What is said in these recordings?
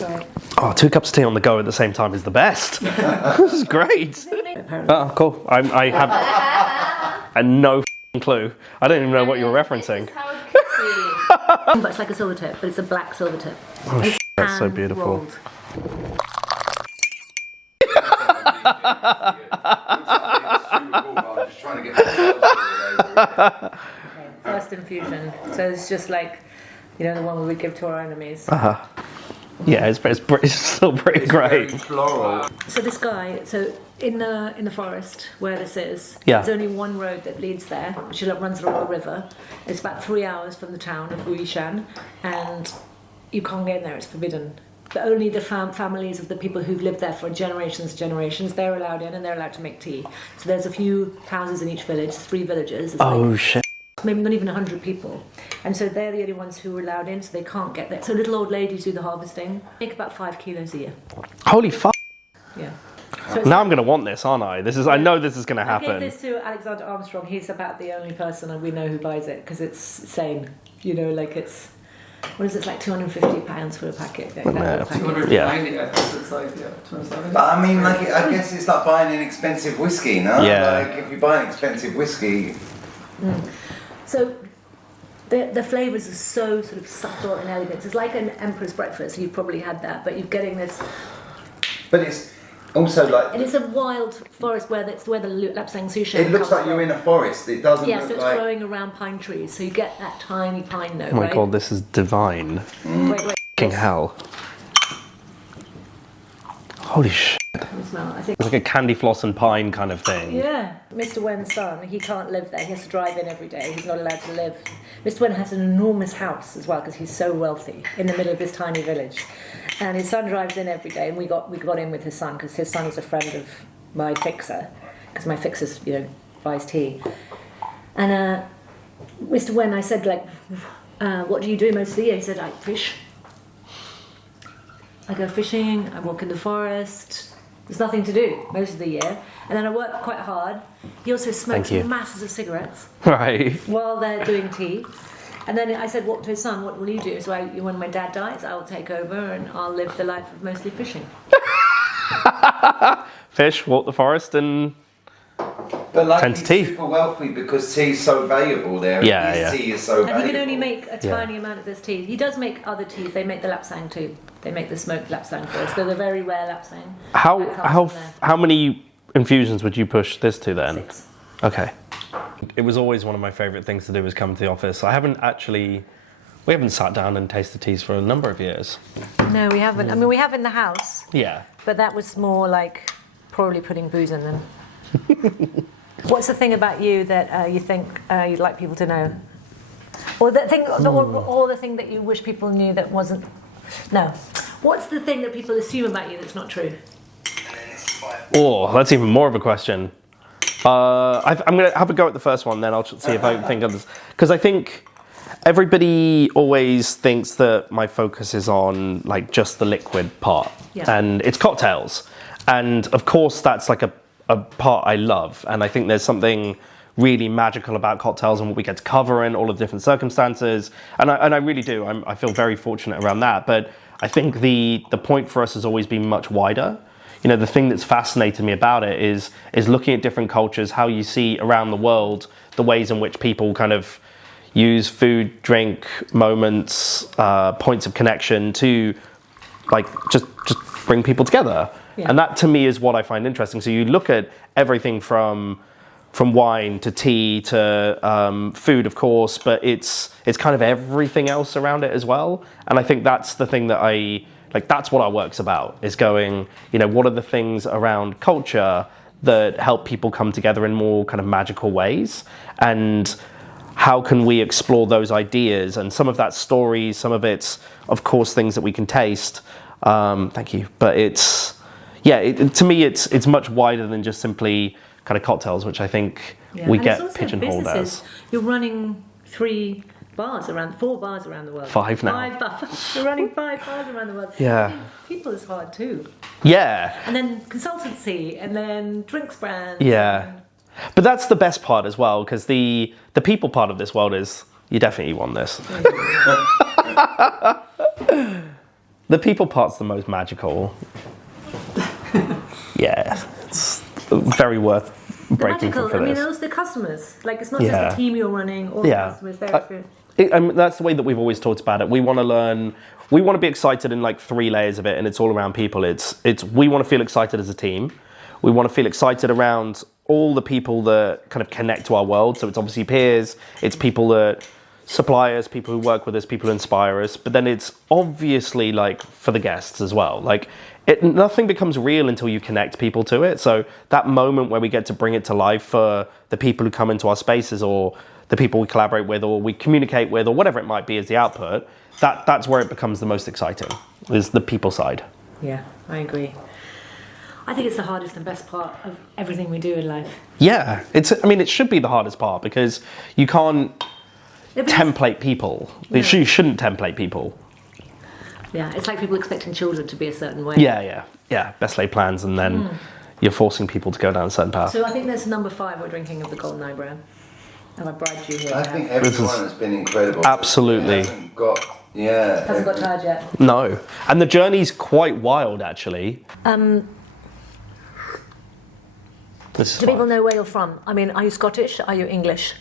Right. Oh, 2 cups of tea on the go at the same time is the best. This is great. Oh, cool. I have no clue. I don't even know what you're referencing. But it's like a silver tip, but it's a black silver tip. Oh, that's so beautiful. Rolled. Okay, first infusion. So it's just like, you know, the one we would give to our enemies. Yeah, it's still pretty great. Floral. So this guy, so in the forest where this is, Yeah. there's only one road that leads there, which runs along the river. It's about 3 hours from the town of Wuishan, and you can't get in there, it's forbidden. But only the families of the people who've lived there for generations, they're allowed in and they're allowed to make tea. So there's a few houses in each village, 3 villages. It's Oh, shit. maybe not even 100 people. And so they're the only ones who are allowed in, so they can't get there. So little old ladies do the harvesting. Make about 5 kilos a year. Holy fuck. Yeah. So Now I'm going to want this, aren't I? I know this is going to I happen. gave this to Alexander Armstrong. He's about the only person we know who buys it because it's sane. You know, like it's... What is it, it's like £250 for a packet? Like that packet. 290, Yeah. I think it's like, 270. But I mean, like, I guess it's like buying an expensive whiskey, no? Yeah. Like, if you buy an expensive whiskey... So the flavours are so sort of subtle and elegant. It's like an emperor's breakfast. You've probably had that, but you're getting this... But it's also like... And it's a wild forest where the lapsang sushi It looks like you're in a forest. It doesn't Yeah, look so it's like... growing around pine trees. So you get that tiny pine note, Oh my right? god, this is divine. Wait. Fucking hell. Holy shit. The smell, I think. It's like a candy floss and pine kind of thing. Yeah, Mr. Wen's son, he can't live there. He has to drive in every day. He's not allowed to live. Mr. Wen has an enormous house as well because he's so wealthy in the middle of this tiny village. And his son drives in every day, and we got in with his son because his son is a friend of my fixer, because my fixer's, you know, buys tea. And Mr. Wen, I said, like, what do you do most of the year? He said, I fish. I go fishing, I walk in the forest. There's nothing to do most of the year. And then I work quite hard. He also smokes Thank you. masses of cigarettes Right. while they're doing tea. And then I said, what to his son, what will you do? So when my dad dies, I'll take over and I'll live the life of mostly fishing. Fish, walk the forest, and But like, Tends he's tea. super wealthy because tea's so valuable there. Yeah, His yeah. tea is so And valuable. he can only make a Yeah. tiny amount of this tea. He does make other teas. They make the lapsang too. They make the smoked lapsang for us. They're the very rare lapsang. How many infusions would you push this to then? 6. Okay. It was always one of my favourite things to do was come to the office. We haven't sat down and tasted teas for a number of years. No, we haven't. I mean, we have in the house, Yeah. but that was more like probably putting booze in them. What's the thing about you that you think you'd like people to know? Or the thing, or the thing that you wish people knew that wasn't... No. What's the thing that people assume about you that's not true? Oh, that's even more of a question. I'm going to have a go at the first one, then I'll see if I can think of this. Because I think everybody always thinks that my focus is on like just the liquid part. Yeah. And it's cocktails. And of course that's like a part I love. And I think there's something really magical about cocktails and what we get to cover in all of the different circumstances. And I really do. I feel very fortunate around that. But I think the point for us has always been much wider. You know, the thing that's fascinated me about it is looking at different cultures, how you see around the world the ways in which people kind of use food, drink, moments, points of connection to like just bring people together. Yeah. And that to me is what I find interesting. So you look at everything from wine to tea to food, of course, but it's kind of everything else around it as well. And I think that's the thing that that's what our work's about, is going, you know, what are the things around culture that help people come together in more kind of magical ways? And how can we explore those ideas? And some of that stories, some of it's, of course, things that we can taste. Thank you. But to me, it's much wider than just simply kind of cocktails, which I think we And get it's also pigeonholed businesses. as. You're running 4 bars around the world. 5 now. 5 bars. You're running 5 bars around the world. Yeah. I mean, people is hard too. Yeah. And then consultancy, and then drinks brands. Yeah. But that's the best part as well, because the people part of this world is, you definitely want this. The people part's the most magical. Yeah, it's very worth The breaking magical, for I mean, this. those the customers. Like, it's not Yeah. just the team you're running or the Yeah. customers. Their experience. That's the way that we've always talked about it. We want to learn. We want to be excited in like 3 layers of it, and it's all around people. It's we want to feel excited as a team. We want to feel excited around all the people that kind of connect to our world. So it's obviously peers. It's people that suppliers, people who work with us, people who inspire us. But then it's obviously like for the guests as well. Like nothing becomes real until you connect people to it. So that moment where we get to bring it to life for the people who come into our spaces or the people we collaborate with or we communicate with or whatever it might be as the output, that's where it becomes the most exciting, is the people side. Yeah, I agree. I think it's the hardest and best part of everything we do in life. Yeah, it should be the hardest part because you can't template people. You shouldn't template people. Yeah, it's like people expecting children to be a certain way. Yeah. Best laid plans, and then you're forcing people to go down a certain path. So I think there's number 5 we're drinking of the Golden Eyebrow. Have I bribed you here? I think everyone has been incredible. Absolutely. Hasn't got tired yet. No. And the journey's quite wild, actually. Do people know where you're from? I mean, are you Scottish? Are you English?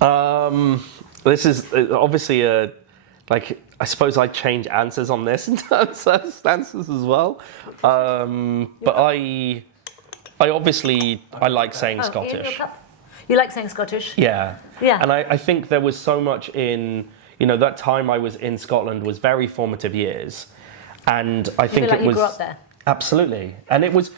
This is obviously I suppose I change answers on this in terms of stances as well. But I obviously like saying Scottish. You like saying Scottish? Yeah. Yeah. And I think there was so much in, that time I was in Scotland was very formative years. And I think you it was... you grew up there? Absolutely. And it was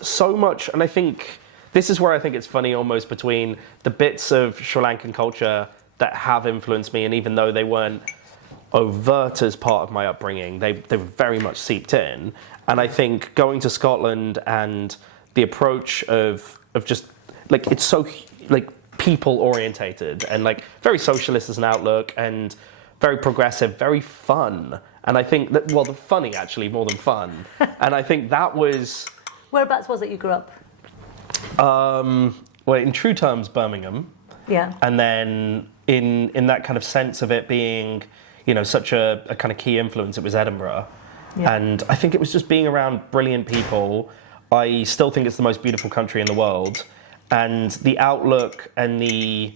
so much, and I think this is where I think it's funny almost between the bits of Sri Lankan culture that have influenced me, and even though they weren't overt as part of my upbringing, they were very much seeped in. And I think going to Scotland and the approach of just like, it's so like people orientated and like very socialist as an outlook and very progressive, very fun. And I think that, the funny actually more than fun. And I think that was... Whereabouts was it you grew up? Well, in true terms, Birmingham. Yeah. And then in that kind of sense of it being, such a kind of key influence, it was Edinburgh. Yeah. And I think it was just being around brilliant people. I still think it's the most beautiful country in the world. And the outlook and the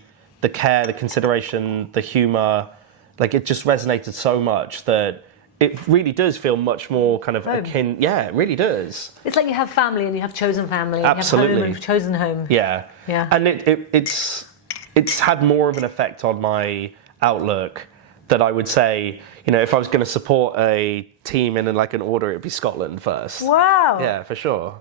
care, the consideration, the humour, like it just resonated so much that it really does feel much more kind of akin. Yeah, it really does. It's like you have family and you have chosen family. Absolutely. You have home and you've chosen home. Yeah. Yeah. And it's had more of an effect on my outlook that I would say, if I was going to support a team in like an order, it'd be Scotland first. Wow. Yeah, for sure.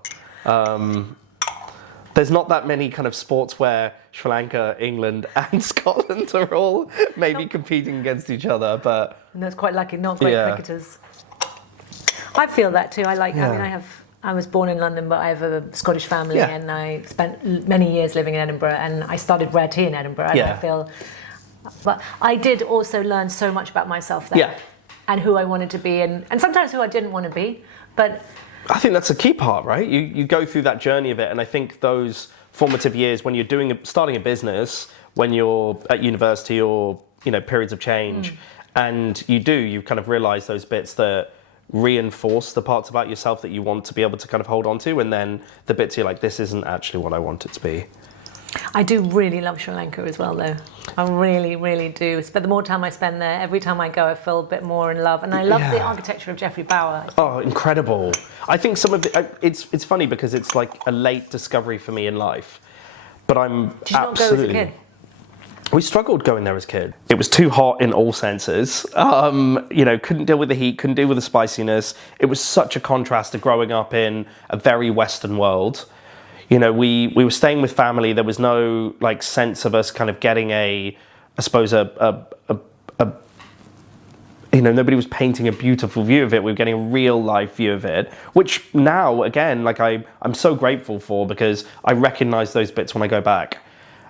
There's not that many kind of sports where Sri Lanka, England, and Scotland are all maybe competing against each other, but... No, it's quite lucky, not great cricketers. I feel that too. I was born in London, but I have a Scottish family, and I spent many years living in Edinburgh, and I studied rare tea in Edinburgh, and but I did also learn so much about myself there, and who I wanted to be, and sometimes who I didn't want to be, but... I think that's a key part, right? You go through that journey of it, and I think those formative years when you're starting a business, when you're at university or periods of change, and you kind of realise those bits that reinforce the parts about yourself that you want to be able to kind of hold on to, and then the bits you're like, this isn't actually what I want it to be. I do really love Sri Lanka as well, though. I really, really do. But the more time I spend there, every time I go, I feel a bit more in love. And I love the architecture of Geoffrey Bower. Oh, incredible. I think some of it, it's funny because it's like a late discovery for me in life. But Did you not go as a kid? We struggled going there as a kid. It was too hot in all senses. Couldn't deal with the heat, couldn't deal with the spiciness. It was such a contrast to growing up in a very Western world. We were staying with family. There was no like sense of us kind of getting nobody was painting a beautiful view of it. We were getting a real life view of it, which now again, like I'm so grateful for because I recognize those bits when I go back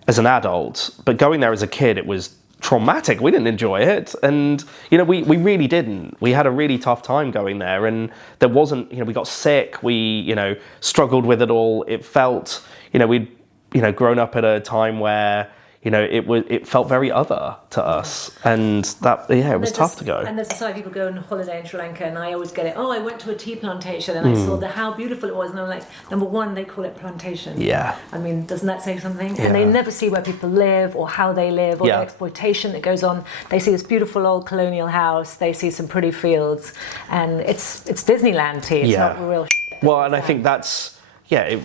as an adult. But going there as a kid, it was traumatic. We didn't enjoy it, and we really didn't. We had a really tough time going there, and there wasn't, we got sick, we struggled with it all. It felt, we'd grown up at a time where it felt very other to us, and that it was tough to go. And there's a side people go on holiday in Sri Lanka, and I always get it. Oh, I went to a tea plantation and I saw how beautiful it was, and I'm like, number one, they call it plantation. Yeah. I mean, doesn't that say something? Yeah. And they never see where people live or how they live or the exploitation that goes on. They see this beautiful old colonial house. They see some pretty fields, and it's Disneyland tea. It's not real. Well, and I think that's. Yeah,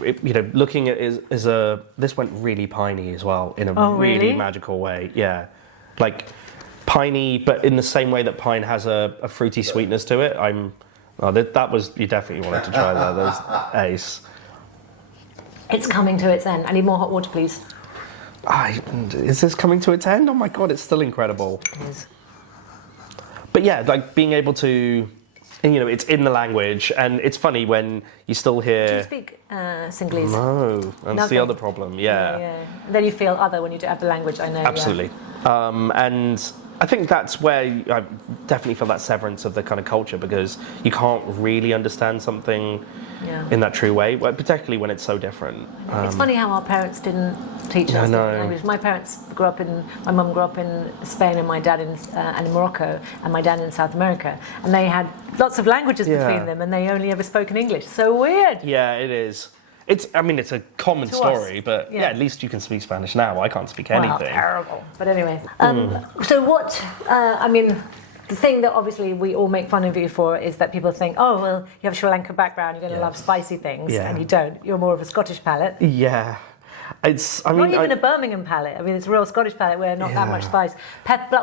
looking at it as this went really piney as well in a really magical way. Yeah, like piney, but in the same way that pine has a fruity sweetness to it. You definitely wanted to try that. That was ace. It's coming to its end. I need more hot water, please. Is this coming to its end? Oh my god, it's still incredible. It is. But yeah, like being able to. And, it's in the language, and it's funny when you still hear. Do you speak Sinhalese? No, and that's the other problem. Yeah. Then you feel other when you don't have the language. I know. Absolutely, and I think that's where I definitely feel that severance of the kind of culture, because you can't really understand something in that true way, particularly when it's so different. It's funny how our parents didn't teach us different language. My mum grew up in Spain, and my dad in Morocco, and my dad in South America, and they had lots of languages between them, and they only ever spoke in English. So weird. Yeah, it is. It's a common story, but at least you can speak Spanish now. I can't speak anything. Well, terrible. But anyway, so what? The thing that obviously we all make fun of you for is that people think, oh, well, you have a Sri Lanka background, you're going to love spicy things, and you don't. You're more of a Scottish palate. Yeah. Not even a Birmingham palate. I mean, it's a real Scottish palate where not that much spice.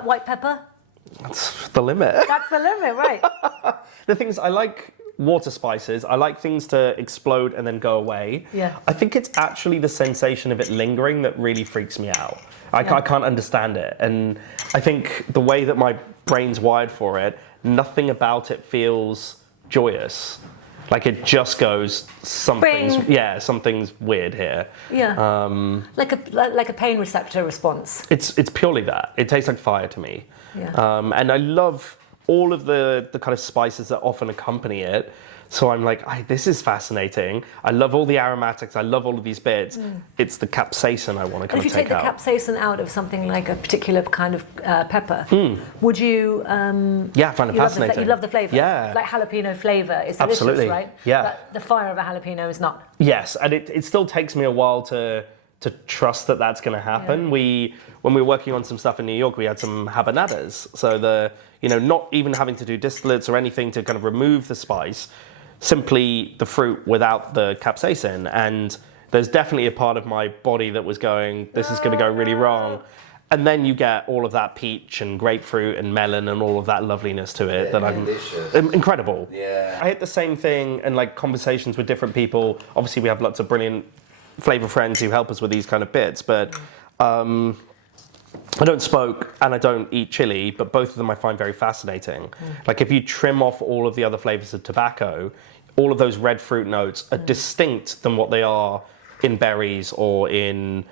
White pepper? That's the limit. That's the limit, right. The thing is, I like water spices. I like things to explode and then go away. Yeah. I think it's actually the sensation of it lingering that really freaks me out. I can't understand it. And I think the way that my brain's wired for it, nothing about it feels joyous. Like it just goes, something's weird here. Yeah. Like a pain receptor response. It's purely that. It tastes like fire to me. Yeah. And I love all of the kind of spices that often accompany it. So I'm like, this is fascinating. I love all the aromatics. I love all of these bits. It's the capsaicin I want to kind of take out. If you take the capsaicin out of something like a particular kind of pepper, would you? I find it fascinating. You love the flavour. Yeah. Like jalapeno flavour is delicious, Absolutely. right? Yeah. But the fire of a jalapeno is not. Yes, and it still takes me a while to trust that that's going to happen. Yeah. When we were working on some stuff in New York, we had some habaneras. So not even having to do distillates or anything to kind of remove the spice, simply the fruit without the capsaicin. And there's definitely a part of my body that was going, this is going to go really wrong. And then you get all of that peach and grapefruit and melon and all of that loveliness to it delicious. Incredible. Yeah. I hit the same thing and like conversations with different people. Obviously, we have lots of brilliant flavour friends who help us with these kind of bits, but I don't smoke and I don't eat chili, but both of them I find very fascinating. Like if you trim off all of the other flavours of tobacco, all of those red fruit notes are distinct than what they are in berries or in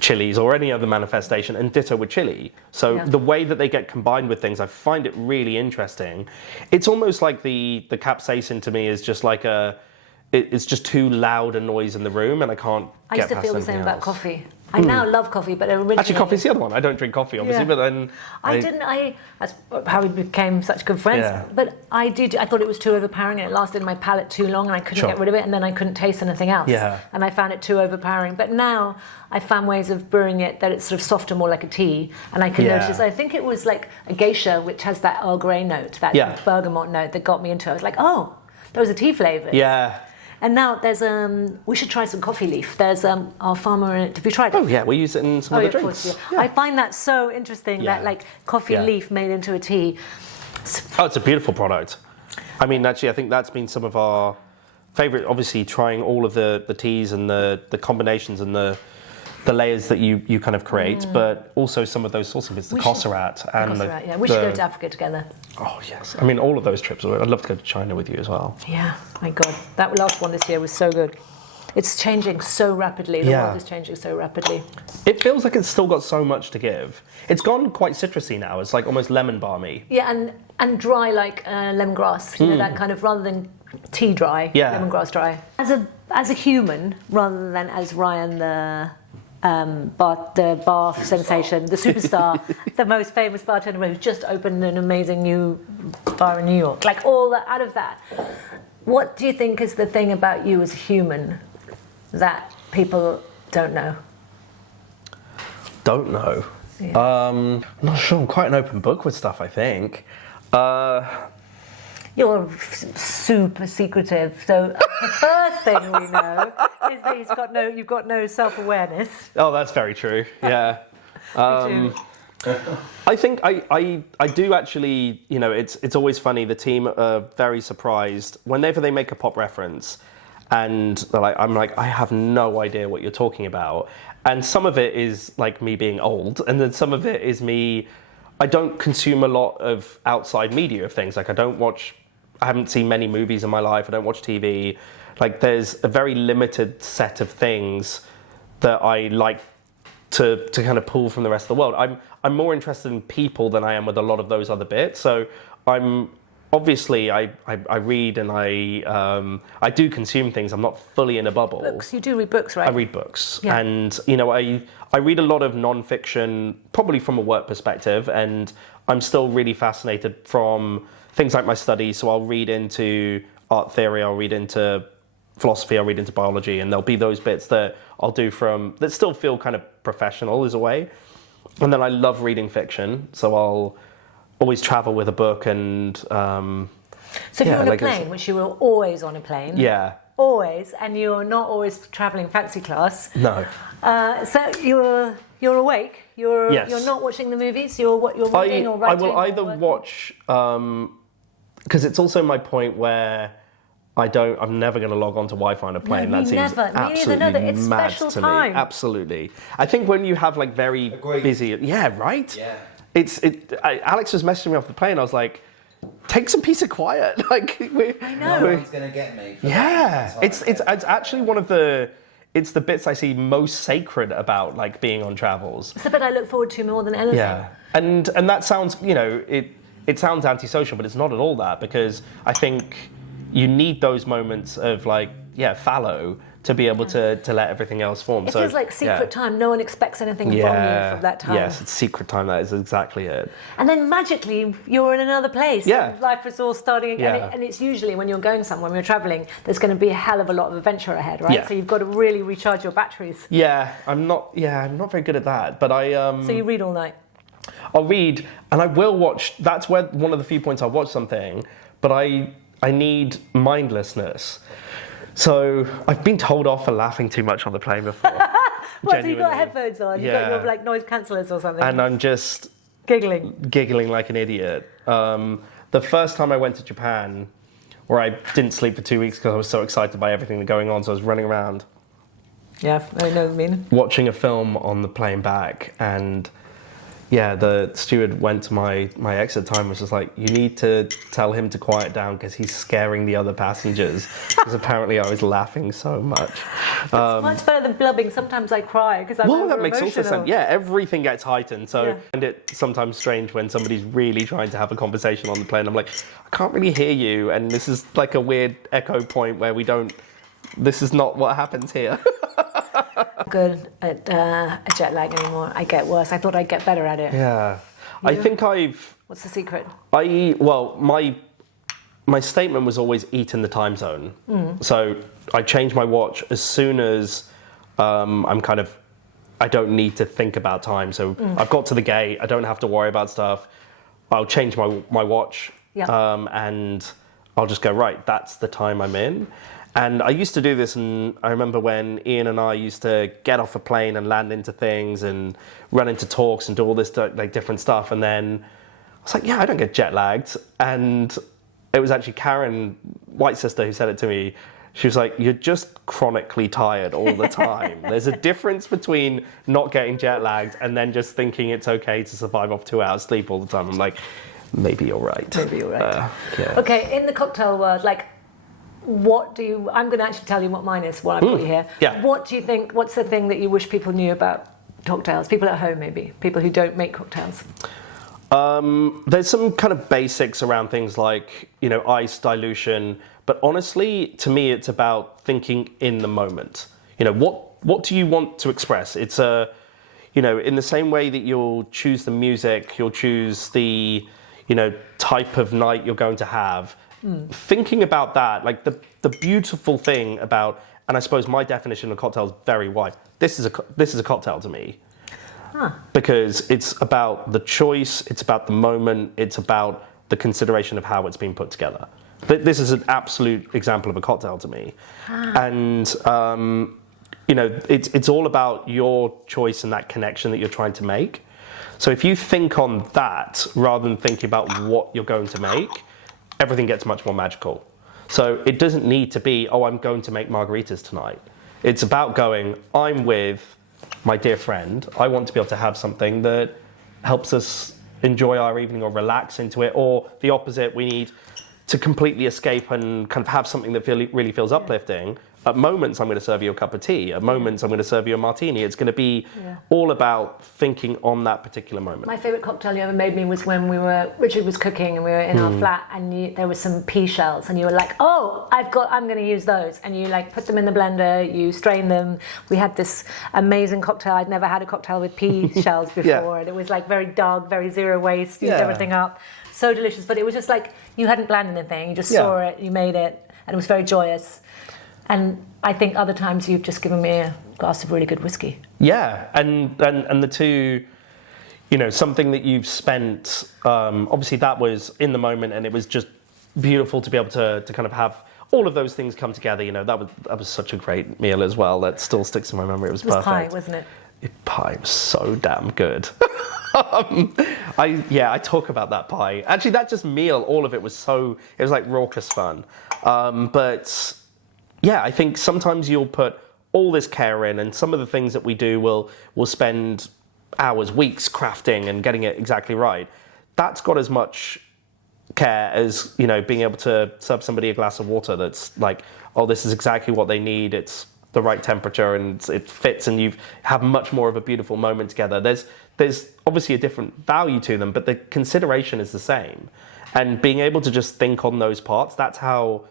chilies or any other manifestation, and ditto with chili. So the way that they get combined with things, I find it really interesting. It's almost like the capsaicin to me is just like it's just too loud a noise in the room, and I can't I get used to past feel the anything same about else. coffee. I now love coffee, but originally... Actually, coffee's the other one. I don't drink coffee, obviously, but then... That's how we became such good friends. Yeah. But I thought it was too overpowering, and it lasted in my palate too long, and I couldn't get rid of it, and then I couldn't taste anything else. Yeah. And I found it too overpowering. But now I found ways of brewing it that it's sort of softer, more like a tea, and I can notice... I think it was like a geisha, which has that Earl Grey note, that bergamot note that got me into it. I was like, oh, those are tea flavours. Yeah. And now there's we should try some coffee leaf. There's our farmer. Have you tried it? Oh yeah, we use it in some of the drinks. Of course, I find that so interesting that like coffee leaf made into a tea. Oh, it's a beautiful product. I mean, actually, I think that's been some of our favourite. Obviously, trying all of the teas and the combinations and the layers that you kind of create, but also some of those sorts of bits, the Kosserat and we should go to Africa together. Oh yes, I mean all of those trips. I'd love to go to China with you as well. Yeah, my God, that last one this year was so good. It's changing so rapidly. The world is changing so rapidly. It feels like it's still got so much to give. It's gone quite citrusy now. It's like almost lemon balmy. Yeah, and dry like lemongrass. You know, that kind of, rather than tea dry, lemongrass dry. As a human, rather than as Ryan the the bar sensation, the superstar, the most famous bartender who's just opened an amazing new bar in New York. Like all that, out of that, what do you think is the thing about you as a human that people don't know? Don't know. Yeah. I'm not sure. I'm quite an open book with stuff, I think. You're super secretive. So the first thing we know is that you've got no self-awareness. Oh, that's very true. Yeah. I think I do actually, you know, it's always funny. The team are very surprised whenever they make a pop reference, and they're like, I'm like, I have no idea what you're talking about. And some of it is like me being old, and then some of it is me. I don't consume a lot of outside media of things. Like I haven't seen many movies in my life. I don't watch TV. Like there's a very limited set of things that I like to kind of pull from the rest of the world. I'm more interested in people than I am with a lot of those other bits. So I'm obviously I read and I do consume things. I'm not fully in a bubble. Books. You do read books, right? I read books, yeah. And you know I read a lot of non-fiction, probably from a work perspective, and I'm still really fascinated from things like my studies. So I'll read into art theory, I'll read into philosophy, I'll read into biology, and there'll be those bits that I'll do that still feel kind of professional as a way. And then I love reading fiction, so I'll always travel with a book and... so if you're on a plane, which you were always on a plane... Yeah. Always, and you're not always travelling fancy class. No. So you're awake. Yes. You're not watching the movies. You're reading or writing. I will either watch because it's also my point where I'm never going to log on to Wi-Fi on a plane. No, that seems absolutely it's mad special to time. me. Absolutely. I think when you have like very busy, yeah, right. Yeah. Alex was messaging me off the plane. I was like, take some peace of quiet. Like I know. No one's gonna get me. Yeah, it's actually one of the bits I see most sacred about like being on travels. It's the bit I look forward to more than anything. Yeah, and that sounds, you know, it sounds antisocial, but it's not at all that, because I think you need those moments of like, fallow to be able to let everything else form. It feels like secret time. No one expects anything from you from that time. Yes, it's secret time. That is exactly it. And then magically, you're in another place. Yeah. And life is all starting again. Yeah. And it's usually when you're going somewhere, when you're travelling, there's going to be a hell of a lot of adventure ahead, right? Yeah. So you've got to really recharge your batteries. Yeah, I'm not very good at that. But So you read all night? I'll read, and I will watch. That's where one of the few points I'll watch something. But I need mindlessness. So I've been told off for laughing too much on the plane before. What, so you've got headphones on? You've got your like noise cancellers or something? And I'm just giggling like an idiot. The first time I went to Japan, where I didn't sleep for 2 weeks because I was so excited by everything going on, so I was running around. Yeah, I know what you mean. Watching a film on the plane back, and the steward went to my exit time and was just like, you need to tell him to quiet down because he's scaring the other passengers, because apparently I was laughing so much. It's much better than blubbing. Sometimes I cry because I'm that makes also emotional. sense. Yeah, everything gets heightened. So I find it sometimes strange when somebody's really trying to have a conversation on the plane. I'm like, I can't really hear you, and this is like a weird echo point where this is not what happens here. Good at jet lag anymore. I get worse. I thought I'd get better at it. Yeah. You? I think What's the secret? My statement was always eat in the time zone. So I change my watch as soon as I don't need to think about time. So I've got to the gate, I don't have to worry about stuff. I'll change my watch and I'll just go, right, that's the time I'm in. And I used to do this, and I remember when Ian and I used to get off a plane and land into things and run into talks and do all this like different stuff. And then I was like, I don't get jet lagged. And it was actually Karen, White Sister, who said it to me. She was like, you're just chronically tired all the time. There's a difference between not getting jet lagged and then just thinking it's okay to survive off 2 hours sleep all the time. I'm like, maybe you're right. Maybe you're right. Okay, in the cocktail world, like, I'm going to actually tell you what mine is while I've got you here. Yeah. What do you think, what's the thing that you wish people knew about cocktails? People at home, maybe. People who don't make cocktails. There's some kind of basics around things like, ice dilution. But honestly, to me, it's about thinking in the moment. what do you want to express? It's a, you know, in the same way that you'll choose the music, you'll choose the, you know, type of night you're going to have. Thinking about that, like the beautiful thing about, and I suppose my definition of cocktail is very wide. This is a cocktail to me. Because it's about the choice, it's about the moment, it's about the consideration of how it's been put together. This is an absolute example of a cocktail to me. And, you know, it's all about your choice and that connection that you're trying to make. So if you think on that, rather than thinking about what you're going to make, everything gets much more magical. So it doesn't need to be, oh, I'm going to make margaritas tonight. It's about going, I'm with my dear friend. I want to be able to have something that helps us enjoy our evening or relax into it, or the opposite, we need to completely escape and kind of have something that really feels uplifting. At moments, I'm going to serve you a cup of tea. At moments, I'm going to serve you a martini. It's going to be all about thinking on that particular moment. My favourite cocktail you ever made me was when Richard was cooking and we were in our flat and there were some pea shells and you were like, oh, I'm going to use those. And you like put them in the blender, you strain them. We had this amazing cocktail. I'd never had a cocktail with pea shells before. And it was like very dark, very zero waste, used everything up. So delicious. But it was just like, you hadn't planned anything. You just saw it, you made it, and it was very joyous. And I think other times you've just given me a glass of really good whiskey. Yeah, and the two, you know, something that you've spent, obviously that was in the moment and it was just beautiful to be able to kind of have all of those things come together. You know, that was such a great meal as well. That still sticks in my memory. It was perfect. Pie, wasn't it? Pie was so damn good. I talk about that pie. Actually, that just meal, all of it was like raucous fun. But yeah, I think sometimes you'll put all this care in, and some of the things that we do we'll spend hours, weeks crafting and getting it exactly right. That's got as much care as, you know, being able to serve somebody a glass of water that's like, oh, this is exactly what they need. It's the right temperature and it fits, and you have much more of a beautiful moment together. There's obviously a different value to them, but the consideration is the same. And being able to just think on those parts, that's how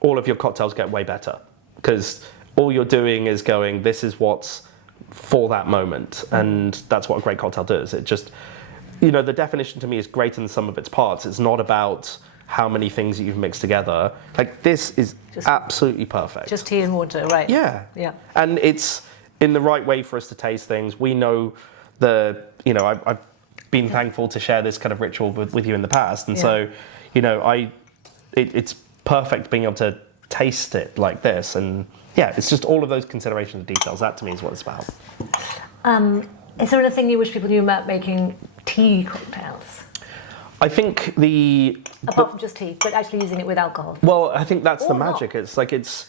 all of your cocktails get way better, because all you're doing is going, this is what's for that moment, and that's what a great cocktail does. It just, you know, the definition to me is greater than the sum of its parts. It's not about how many things that you've mixed together. Like, this is just absolutely perfect. Just tea and water, right? Yeah. Yeah. And it's in the right way for us to taste things. We know I've been thankful to share this kind of ritual with you in the past, and so, you know, it's perfect being able to taste it like this, and it's just all of those considerations and details. That to me is what it's about. Is there anything you wish people knew about making tea cocktails? I think apart from just tea, but actually using it with alcohol. Well, I think that's the magic. It's like it's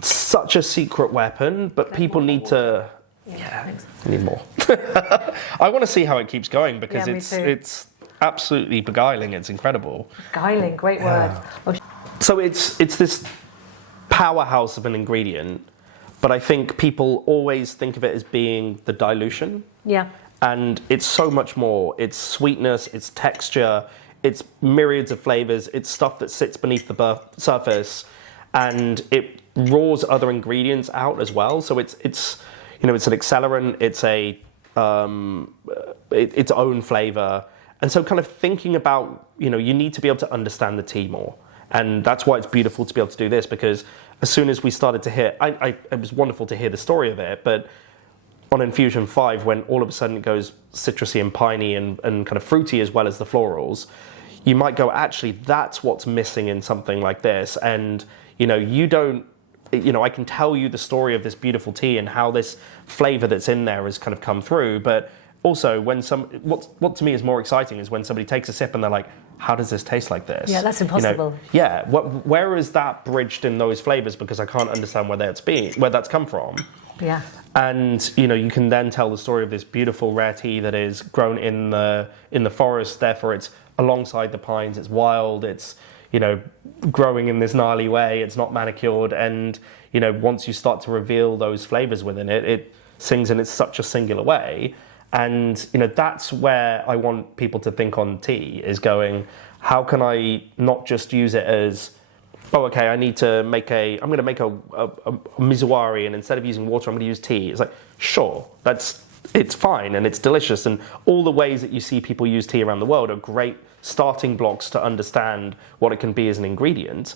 such a secret weapon, but people need to. Yeah, need more. I want to see how it keeps going, because it's absolutely beguiling. It's incredible. Beguiling, great word. So it's this powerhouse of an ingredient, but I think people always think of it as being the dilution. Yeah. And it's so much more. It's sweetness, it's texture, it's myriads of flavors, it's stuff that sits beneath the surface, and it raws other ingredients out as well. So it's you know, it's an accelerant, it's its own flavor. And so kind of thinking about, you know, you need to be able to understand the tea more. And that's why it's beautiful to be able to do this, because as soon as we started to hear, it was wonderful to hear the story of it, but on Infusion 5, when all of a sudden it goes citrusy and piney and kind of fruity as well as the florals, you might go, actually, that's what's missing in something like this. And, you know, I can tell you the story of this beautiful tea and how this flavor that's in there has kind of come through. But also, what to me is more exciting is when somebody takes a sip and they're like, how does this taste like this? Yeah, that's impossible. You know, where is that bridged in those flavors? Because I can't understand where that's come from. Yeah. And, you know, you can then tell the story of this beautiful rare tea that is grown in the forest. Therefore, it's alongside the pines. It's wild. It's, you know, growing in this gnarly way. It's not manicured. And, you know, once you start to reveal those flavors within it, it sings in such a singular way. And, you know, that's where I want people to think on tea, is going, how can I not just use it as oh, okay, I'm going to make a mizuwari, and instead of using water, I'm going to use tea. It's like, sure, it's fine and it's delicious, and all the ways that you see people use tea around the world are great starting blocks to understand what it can be as an ingredient.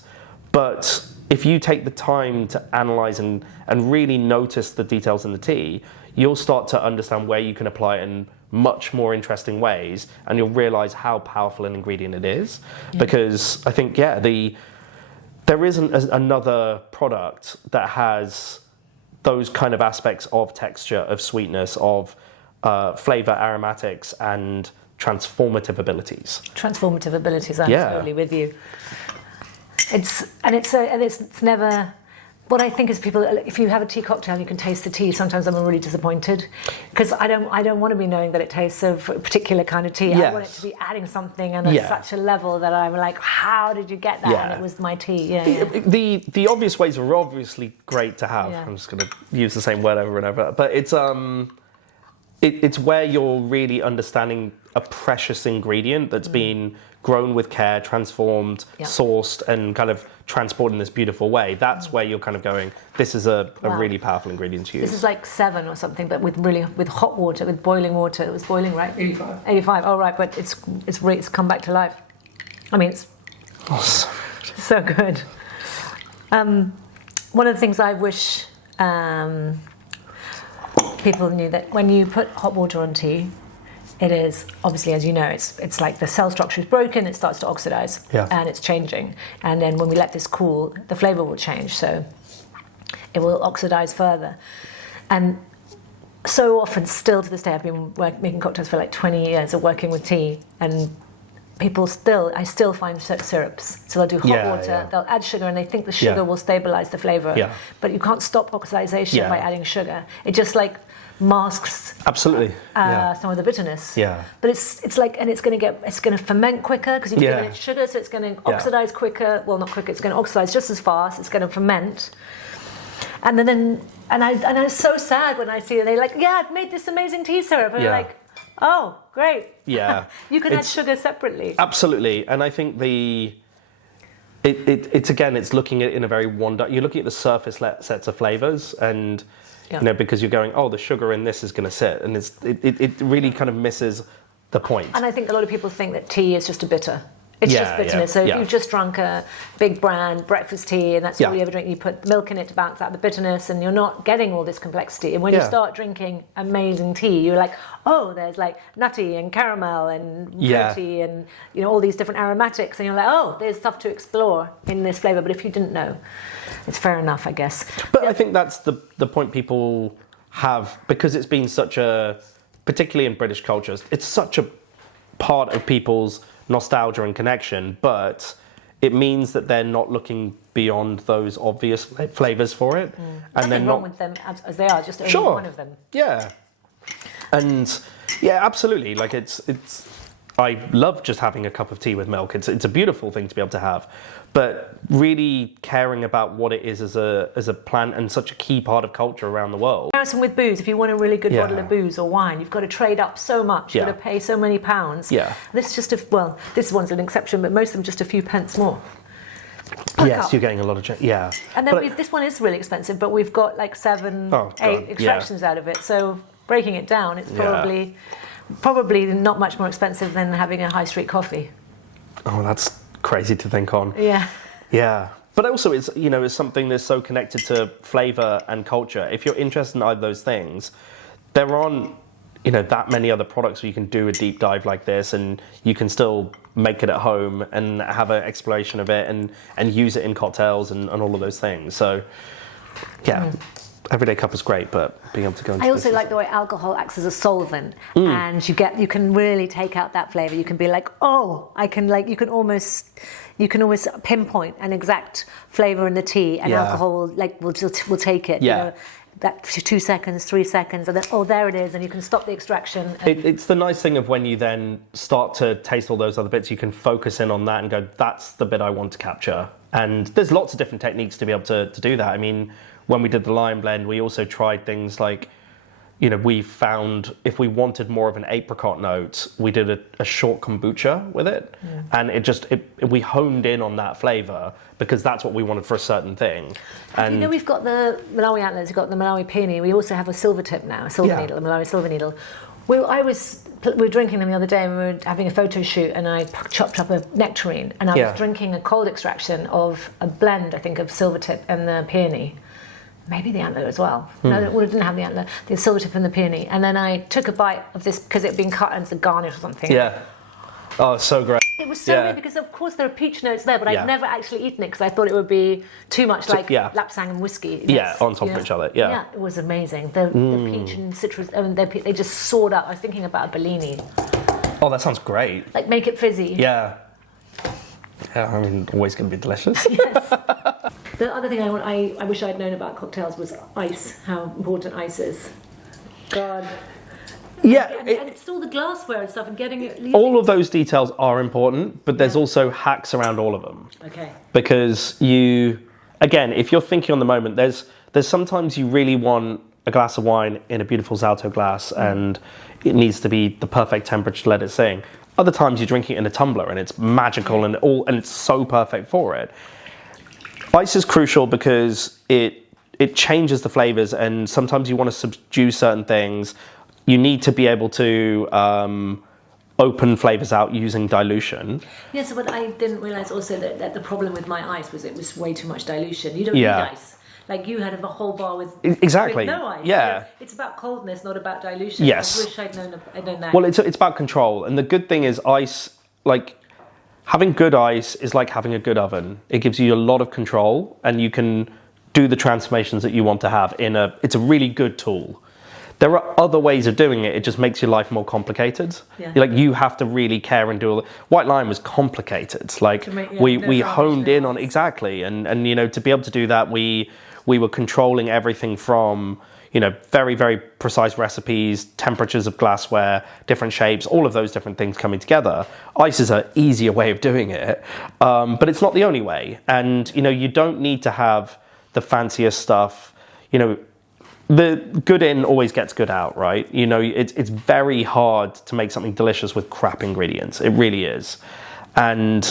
But if you take the time to analyze and really notice the details in the tea, you'll start to understand where you can apply it in much more interesting ways, and you'll realize how powerful an ingredient it is. Because I think, there isn't another product that has those kind of aspects of texture, of sweetness, of flavor, aromatics, and transformative abilities. Transformative abilities, I'm totally with you. It's never. What I think is people, if you have a tea cocktail, you can taste the tea. Sometimes I'm really disappointed because I don't want to be knowing that it tastes of a particular kind of tea. Yes. I want it to be adding something and at such a level that I'm like, how did you get that? Yeah. And it was my tea. The obvious ways are obviously great to have. I'm just going to use the same word over and over, but it's where you're really understanding a precious ingredient that's been grown with care, transformed, sourced, and kind of transported in this beautiful way. That's where you're kind of going, this is a really powerful ingredient to use. This is like 7 or something, but with hot water, with boiling water. It was boiling, right? 85. 85. Oh, right, but it's come back to life. I mean, it's so good. One of the things I wish people knew, that when you put hot water on tea, it is obviously, as you know, it's like the cell structure is broken, it starts to oxidize, and it's changing. And then when we let this cool, the flavor will change, so it will oxidize further. And so often, still to this day, I've been making cocktails for like 20 years of working with tea, and I still find syrups. So they'll do hot water, they'll add sugar, and they think the sugar will stabilize the flavor. Yeah. But you can't stop oxidization by adding sugar. It just like masks absolutely some of the bitterness. Yeah. But it's like, and it's going to ferment quicker because you've given it sugar, so it's going to oxidize quicker. Well, not quicker. It's going to oxidize just as fast. It's going to ferment. And then I'm so sad when I see it. They're like, I've made this amazing tea syrup, and I'm like, oh, great. Yeah. You can add sugar separately. Absolutely. And I think it's looking at it in a very you're looking at the surface sets of flavors, and because you're going, the sugar in this is going to sit, and it really kind of misses the point. And I think a lot of people think that tea is just a bitter. It's just bitterness. So if you've just drunk a big brand breakfast tea and that's all you ever drink, you put milk in it to balance out the bitterness, and you're not getting all this complexity. And when you start drinking amazing tea, you're like, there's like nutty and caramel and fruity and all these different aromatics, and you're like, there's stuff to explore in this flavour. But if you didn't know, it's fair enough, I guess. But I think that's the point people have, because it's been such particularly in British cultures, it's such a part of people's nostalgia and connection, but it means that they're not looking beyond those obvious flavors for it, and they're not wrong with them as they are, just only one of them. And absolutely, like it's I love just having a cup of tea with milk. It's a beautiful thing to be able to have, but really caring about what it is as a plant and such a key part of culture around the world. Comparison with booze, if you want a really good bottle of booze or wine, you've got to trade up so much. You've got to pay so many pounds. This one's an exception, but most of them just a few pence more. Yes, you're getting a lot of And then this one is really expensive, but we've got like 7, 8 extractions out of it. So breaking it down, it's probably not much more expensive than having a high street coffee. Oh, that's crazy to think on. Yeah. But also, it's something that's so connected to flavour and culture. If you're interested in either of those things, there aren't that many other products where you can do a deep dive like this, and you can still make it at home and have an exploration of it and use it in cocktails and all of those things. So Everyday cup is great, but being able to go into I also like the way alcohol acts as a solvent, and you can really take out that flavour. You can be like, you can almost pinpoint an exact flavour in the tea, and alcohol will take it. That 2 seconds, 3 seconds, and then there it is, and you can stop the extraction. It's the nice thing of when you then start to taste all those other bits, you can focus in on that and go, that's the bit I want to capture. And there's lots of different techniques to be able to do that. I mean, when we did the lime blend, we also tried things like we found if we wanted more of an apricot note, we did a short kombucha with it, and we honed in on that flavour because that's what we wanted for a certain thing. And we've got the Malawi antlers, we've got the Malawi peony. We also have a silver tip now, a silver needle, a Malawi silver needle. We were drinking them the other day, and we were having a photo shoot, and I chopped up a nectarine, and I was drinking a cold extraction of a blend, I think, of silver tip and the peony. Maybe the antler as well. No, we didn't have the antler. The silver tip and the peony. And then I took a bite of this because it had been cut as a garnish or something. Yeah. Oh, it's so great. It was so weird because, of course, there are peach notes there, but I'd never actually eaten it because I thought it would be too much like lapsang and whiskey. On top of each other. Yeah. Yeah, it was amazing. The peach and citrus, they just soared up. I was thinking about a Bellini. Oh, that sounds great. Like, make it fizzy. Yeah. Yeah, I mean, always going to be delicious. Yes. The other thing I wish I'd known about cocktails was ice, how important ice is. God. Yeah. And it's all the glassware and stuff and getting it... All of those details are important, but there's also hacks around all of them. Okay. Because again, if you're thinking on the moment, there's sometimes you really want a glass of wine in a beautiful Zalto glass and it needs to be the perfect temperature to let it sing. Other times you're drinking it in a tumbler and it's magical and it's so perfect for it. Ice is crucial because it changes the flavors, and sometimes you want to subdue certain things. You need to be able to open flavors out using dilution. Yes, but I didn't realize also that the problem with my ice was it was way too much dilution. You don't need ice. Like you had a whole bar with no ice. Yeah. It's about coldness, not about dilution. Yes. I wish I'd known that. Well, it's about control, and the good thing is ice, like having good ice is like having a good oven. It gives you a lot of control, and you can do the transformations that you want to have it's a really good tool. There are other ways of doing it. It just makes your life more complicated. Yeah. You have to really care and do all. White Lion was complicated. Like we honed in on exactly, and to be able to do that, we were controlling everything from very, very precise recipes, temperatures of glassware, different shapes, all of those different things coming together. Ice is an easier way of doing it, but it's not the only way. And you don't need to have the fanciest stuff. The good in always gets good out, right? It's very hard to make something delicious with crap ingredients. It really is. And,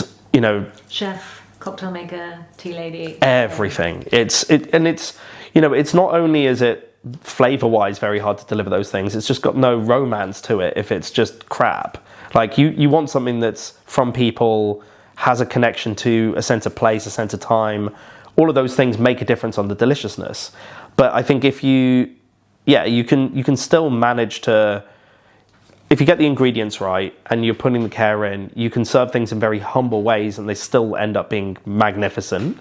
chef, cocktail maker, tea lady. Everything. It's not only is it flavor-wise very hard to deliver those things, it's just got no romance to it if it's just crap. Like, you want something that's from people, has a connection to a sense of place, a sense of time. All of those things make a difference on the deliciousness. But I think if you can still manage to, if you get the ingredients right and you're putting the care in, you can serve things in very humble ways and they still end up being magnificent.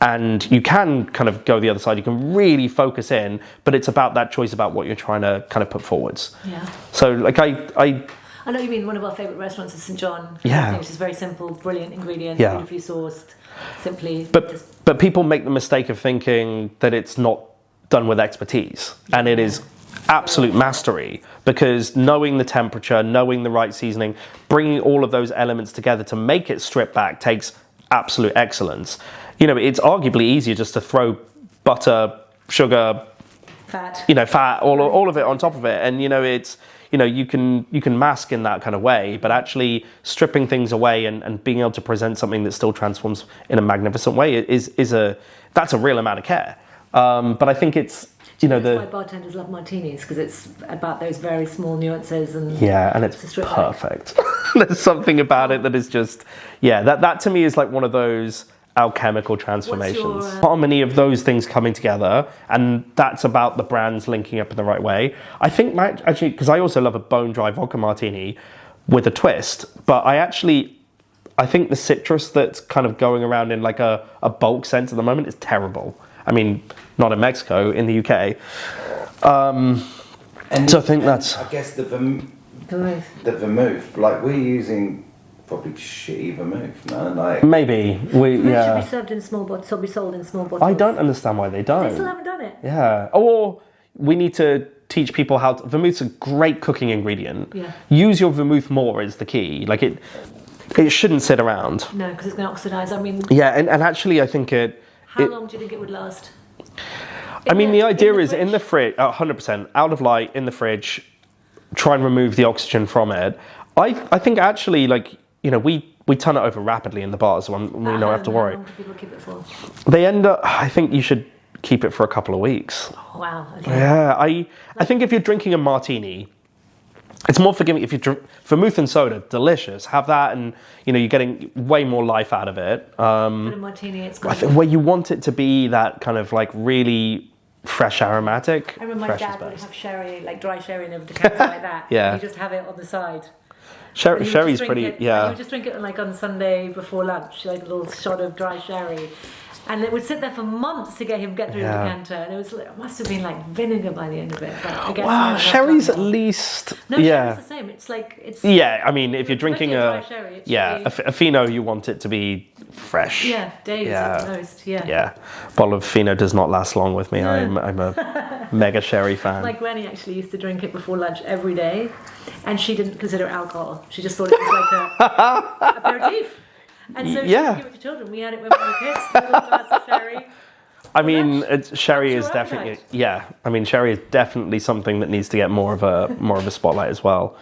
And you can kind of go the other side. You can really focus in, but it's about that choice about what you're trying to kind of put forwards. Yeah. So like I know you mean one of our favourite restaurants is St John. Yeah. I think it's just very simple, brilliant ingredients, beautifully sourced, simply. But people make the mistake of thinking that it's not done with expertise, and it is absolute mastery, because knowing the temperature, knowing the right seasoning, bringing all of those elements together to make it strip back takes absolute excellence. It's arguably easier just to throw butter, sugar, fat, all of it on top of it, and it's you can mask in that kind of way, but actually stripping things away and being able to present something that still transforms in a magnificent way that's a real amount of care. But I think it's that's why bartenders love martinis, because it's about those very small nuances and it's perfect. There's something about it that is just that to me is like one of those alchemical transformations. Harmony of those things coming together, and that's about the brands linking up in the right way. I think actually, because I also love a bone dry vodka martini with a twist, but I think the citrus that's kind of going around in like a bulk sense at the moment is terrible. I mean, not in Mexico, in the UK. So I think that's... I guess the vermouth, like we're using probably shitty vermouth, no? Like maybe. It should be served in small bottles, so be sold in small bottles. I don't understand why they don't. They still haven't done it. Yeah. Or we need to teach people how to... Vermouth's a great cooking ingredient. Yeah. Use your vermouth more is the key. Like it shouldn't sit around. No, because it's going to oxidise. I mean... Yeah, and actually I think How long do you think it would last? I mean, the idea is in the fridge, 100%, out of light, in the fridge, try and remove the oxygen from it. I think actually, like, you know, we turn it over rapidly in the bars, so we don't have to worry. How long do people keep it for? They end up, I think you should keep it for a couple of weeks. Oh, wow. Okay. Yeah, I think if you're drinking a martini, it's more forgiving. If you drink vermouth and soda, delicious. Have that, and you know you're getting way more life out of it. But a martini, it's I got. think where you want it to be that kind of like really fresh aromatic. I remember my fresh dad is would best. have sherry, like dry sherry, and over decanters like that. Yeah. And you just have it on the side. Sherry's And you would just pretty. drink it- Yeah. You would just drink it like on Sunday before lunch, like a little shot of dry sherry. And it would sit there for months to get through the decanter, and it must have been like vinegar by the end of it. But I guess Wow, sherry's at least. No, yeah. sherry's the same. It's like it's. Yeah, I mean, if you're drinking Especially a dry sherry, it should be- a Fino, you want it to be fresh. Yeah, days at most. Yeah. Yeah, bottle of Fino does not last long with me. I'm a mega sherry fan. My granny actually used to drink it before lunch every day, and she didn't consider it alcohol. She just thought it was like a aperitif. And so she would give it to children. We had it when we were kids. A little glass of sherry. I mean, sherry is your definitely appetite. I mean, sherry is definitely something that needs to get more of a spotlight as well.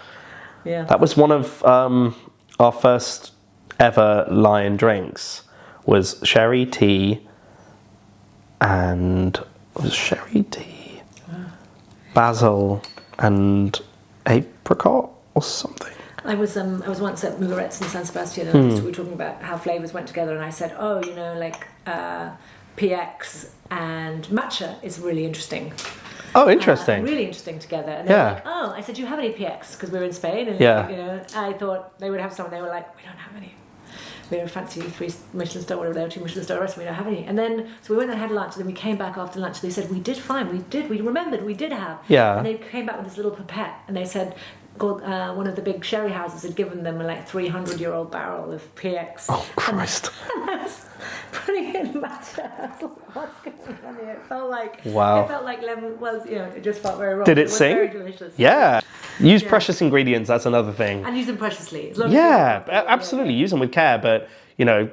Yeah. That was one of our first ever Lyan drinks. Was sherry tea, and basil and apricot or something. I was once at Mugaret's in San Sebastian, and we were talking about how flavours went together, and I said, oh, you know, like PX and matcha is really interesting. Oh, interesting. Really interesting together. And they were like, oh, I said, do you have any PX? Because we were in Spain, and you know, I thought they would have some. They were like, we don't have any. We're a fancy 3 Michelin star, whatever they were, 2 Michelin star restaurant, we don't have any. And then, so we went and had lunch, and then we came back after lunch, they said, we remembered, we did have. Yeah. And they came back with this little pipette, and they said, one of the big sherry houses had given them a like 300-year-old barrel of PX. Oh, Christ. And I was putting in matcha. I was like, what's going on here? It felt like, Wow. It felt like lemon, well, you know, it just felt very wrong. Did it was sing? very delicious. Yeah. Use precious ingredients, that's another thing. And use them preciously. As long as Yeah, you absolutely. Use them with care, but, you know,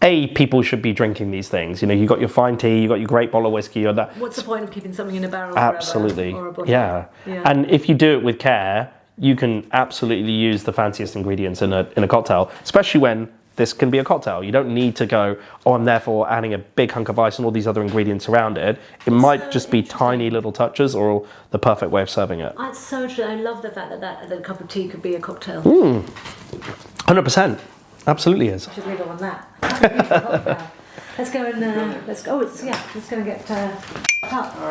people should be drinking these things. You know, you got your fine tea, you got your great bottle of whiskey, or that. What's the point of keeping something in a barrel Absolutely. forever, or a bottle? Yeah. And if you do it with care, you can absolutely use the fanciest ingredients in a cocktail, especially when this can be a cocktail. You don't need to go, oh, I'm therefore adding a big hunk of ice and all these other ingredients around it. It might just be tiny little touches or the perfect way of serving it. That's so true. I love the fact that a cup of tea could be a cocktail. 100%. Absolutely is. I should leave it on that. Let's go and let's go. Oh, let's go and get up.